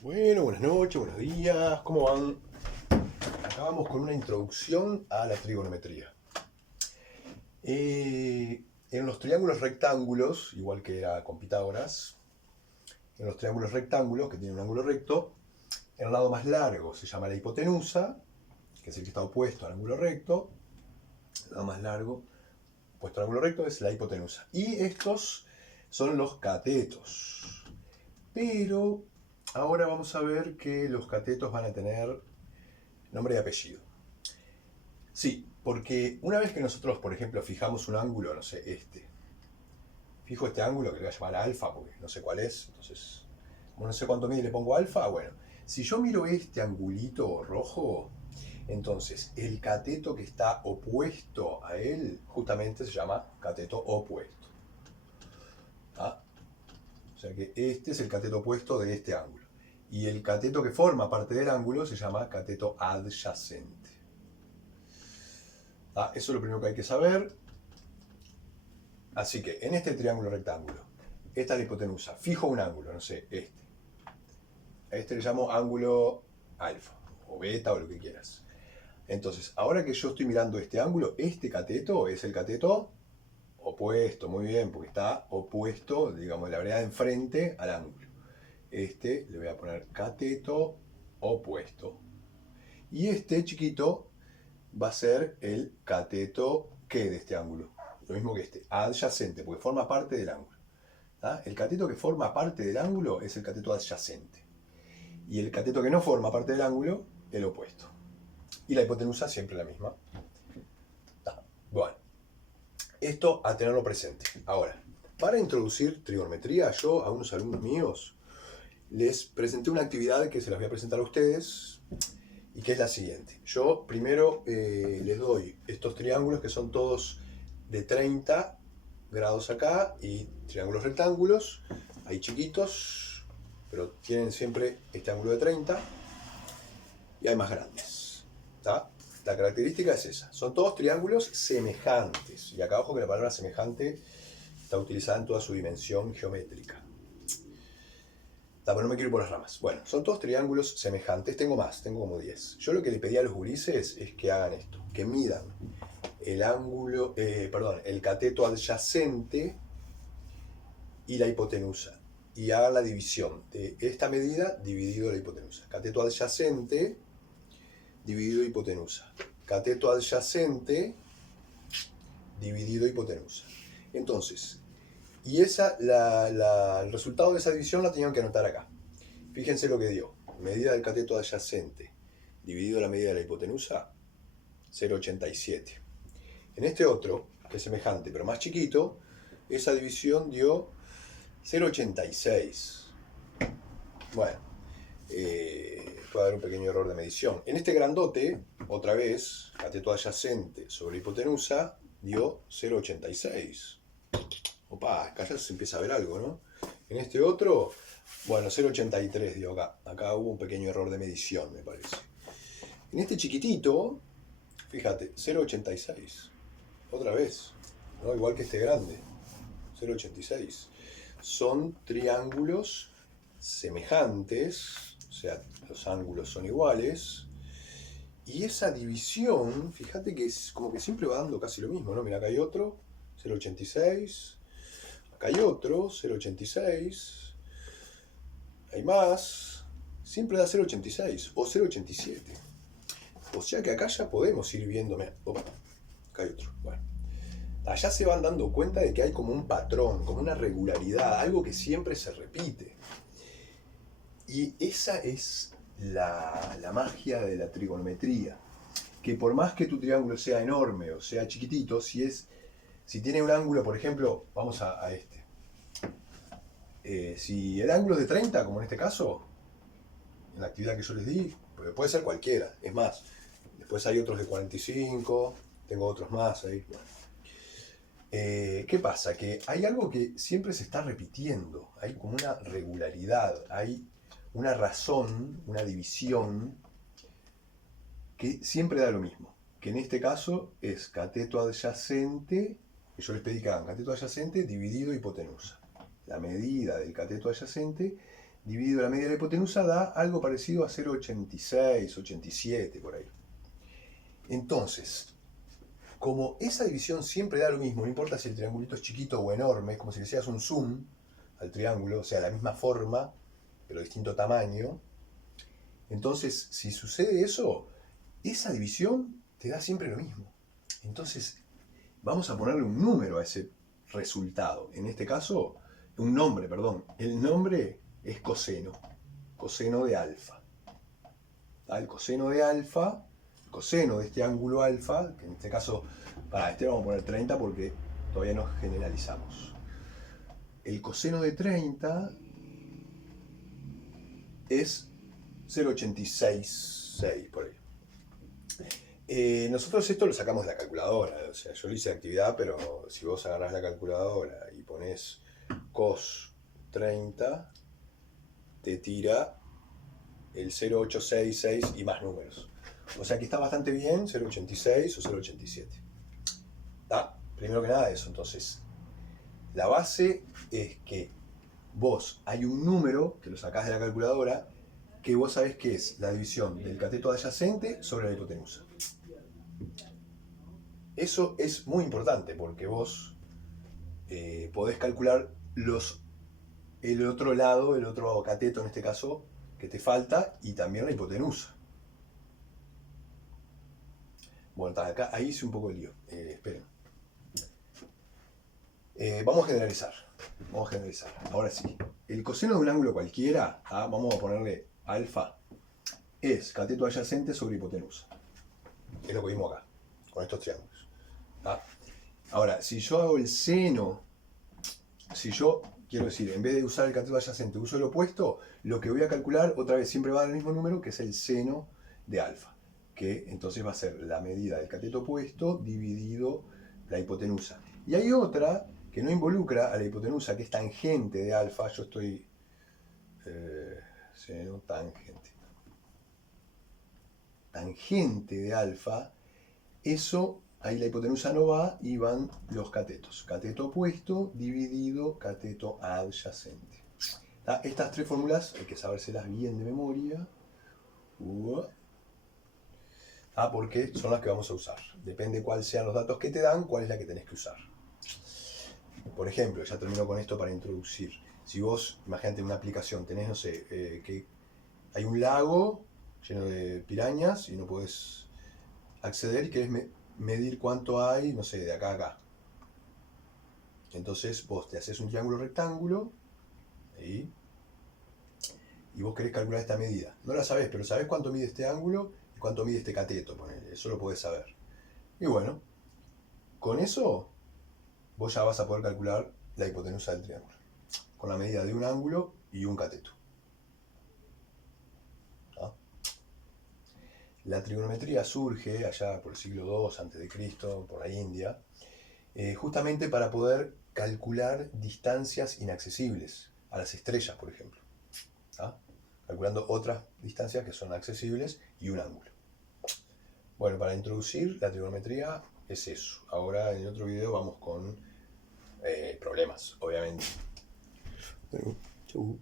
Bueno, buenas noches, buenos días, ¿cómo van? Acabamos con una introducción a la trigonometría. En los triángulos rectángulos, igual que era con Pitágoras, en los triángulos rectángulos que tienen un ángulo recto, el lado más largo se llama la hipotenusa, que es el que está opuesto al ángulo recto. El lado más largo opuesto al ángulo recto es la hipotenusa. Y estos son los catetos. Pero ahora vamos a ver que los catetos van a tener nombre y apellido. Sí, porque una vez que nosotros, por ejemplo, fijamos un ángulo, no sé, fijo este ángulo que le voy a llamar alfa, porque no sé cuál es, entonces, como no sé cuánto mide, le pongo alfa, bueno, si yo miro este angulito rojo, entonces el cateto que está opuesto a él justamente se llama cateto opuesto. ¿Ah? O sea que este es el cateto opuesto de este ángulo. Y el cateto que forma parte del ángulo se llama cateto adyacente. ¿Ah? Eso es lo primero que hay que saber. Así que en este triángulo rectángulo, esta es la hipotenusa, fijo un ángulo, no sé, este. A este le llamo ángulo alfa, o beta, o lo que quieras. Entonces, ahora que yo estoy mirando este ángulo, este cateto es el cateto opuesto, muy bien, porque está opuesto, digamos, la vereda de enfrente al ángulo. Este le voy a poner cateto opuesto. Y este chiquito va a ser el cateto ¿qué de este ángulo? Lo mismo que este, adyacente, porque forma parte del ángulo. ¿Ah? El cateto que forma parte del ángulo es el cateto adyacente. Y el cateto que no forma parte del ángulo, el opuesto. Y la hipotenusa siempre la misma. ¿Ah? Bueno, esto a tenerlo presente. Ahora, para introducir trigonometría, yo a unos alumnos míos les presenté una actividad que se las voy a presentar a ustedes y que es la siguiente. Yo primero les doy estos triángulos que son todos de 30 grados acá y triángulos rectángulos, ahí chiquitos, pero tienen siempre este ángulo de 30 y hay más grandes. ¿Tá? La característica es esa, son todos triángulos semejantes y acá ojo que la palabra semejante está utilizada en toda su dimensión geométrica. Pero no me quiero ir por las ramas. Bueno, son todos triángulos semejantes. Tengo más, tengo como 10. Yo lo que le pedí a los gurises es que hagan esto, que midan el ángulo, el cateto adyacente y la hipotenusa. Y hagan la división de esta medida dividido la hipotenusa. Cateto adyacente dividido hipotenusa. Cateto adyacente dividido hipotenusa. Entonces, y el resultado de esa división la tenían que anotar acá. Fíjense lo que dio. Medida del cateto adyacente dividido la medida de la hipotenusa, 0,87. En este otro, que es semejante pero más chiquito, esa división dio 0,86. Bueno, puede haber un pequeño error de medición. En este grandote, otra vez, cateto adyacente sobre hipotenusa, dio 0,86. Opa, acá ya se empieza a ver algo, ¿no? En este otro, bueno, 0,83 dio acá. Acá hubo un pequeño error de medición, me parece. En este chiquitito, fíjate, 0,86. Otra vez, ¿no? Igual que este grande, 0,86. Son triángulos semejantes, o sea, los ángulos son iguales. Y esa división, fíjate que es como que siempre va dando casi lo mismo, ¿no? Mira, acá hay otro, 0,86. Acá hay otro, 0,86. Hay más. Siempre da 0,86 o 0,87. O sea que acá ya podemos ir viéndome. Opa, acá hay otro. Bueno. Allá se van dando cuenta de que hay como un patrón, como una regularidad, algo que siempre se repite. Y esa es la magia de la trigonometría. Que por más que tu triángulo sea enorme o sea chiquitito, si tiene un ángulo, por ejemplo, vamos a este. Si el ángulo es de 30, como en este caso, en la actividad que yo les di, puede ser cualquiera. Es más, después hay otros de 45, tengo otros más ahí. Bueno. ¿Qué pasa? Que hay algo que siempre se está repitiendo, hay como una regularidad, hay una razón, una división que siempre da lo mismo. Que en este caso es cateto adyacente, que yo les pedí que hagan cateto adyacente dividido hipotenusa. La medida del cateto adyacente dividido la media de la hipotenusa da algo parecido a 0,86, 87 por ahí. Entonces, como esa división siempre da lo mismo, no importa si el triangulito es chiquito o enorme, es como si le hicieras un zoom al triángulo, o sea, la misma forma, pero distinto tamaño. Entonces, si sucede eso, esa división te da siempre lo mismo. Entonces, vamos a ponerle un número a ese resultado. En este caso, un nombre, perdón. El nombre es coseno, coseno de alfa. El coseno de alfa, el coseno de este ángulo alfa, que en este caso, para este vamos a poner 30 porque todavía no generalizamos. El coseno de 30 es 0,866 por ahí. Nosotros esto lo sacamos de la calculadora, o sea, yo lo hice de actividad, pero si vos agarrás la calculadora y pones cos 30, te tira el 0,866 y más números. O sea que está bastante bien, 0,86 o 0,87. Primero que nada eso, entonces, la base es que vos hay un número que lo sacás de la calculadora que vos sabés que es la división del cateto adyacente sobre la hipotenusa. Eso es muy importante porque vos podés calcular el otro lado, el otro cateto en este caso, que te falta, y también la hipotenusa. Bueno, acá, ahí hice un poco de lío. Esperen. Vamos a generalizar. Ahora sí. El coseno de un ángulo cualquiera, vamos a ponerle alfa, es cateto adyacente sobre hipotenusa. Es lo que vimos acá, con estos triángulos. Ahora, si yo hago el seno, quiero decir, en vez de usar el cateto adyacente, uso el opuesto, lo que voy a calcular, otra vez, siempre va a dar el mismo número, que es el seno de alfa, que entonces va a ser la medida del cateto opuesto dividido la hipotenusa. Y hay otra que no involucra a la hipotenusa, que es tangente de alfa. Yo estoy... seno tangente. Tangente de alfa, eso... Ahí la hipotenusa no va y van los catetos. Cateto opuesto dividido cateto adyacente. Estas tres fórmulas hay que sabérselas bien de memoria. Porque son las que vamos a usar. Depende cuáles sean los datos que te dan, cuál es la que tenés que usar. Por ejemplo, ya termino con esto para introducir. Si vos, imagínate una aplicación, tenés, no sé, que hay un lago lleno de pirañas y no podés acceder y querés medir cuánto hay, no sé, de acá a acá. Entonces vos te haces un triángulo rectángulo y vos querés calcular esta medida. No la sabés, pero sabés cuánto mide este ángulo y cuánto mide este cateto, ponele. Eso lo podés saber. Y bueno, con eso vos ya vas a poder calcular la hipotenusa del triángulo, con la medida de un ángulo y un cateto. La trigonometría surge allá por el siglo II a.C., por la India, justamente para poder calcular distancias inaccesibles, a las estrellas, por ejemplo. Calculando otras distancias que son accesibles y un ángulo. Bueno, para introducir la trigonometría es eso. Ahora en el otro video vamos con problemas, obviamente. Bueno, chau.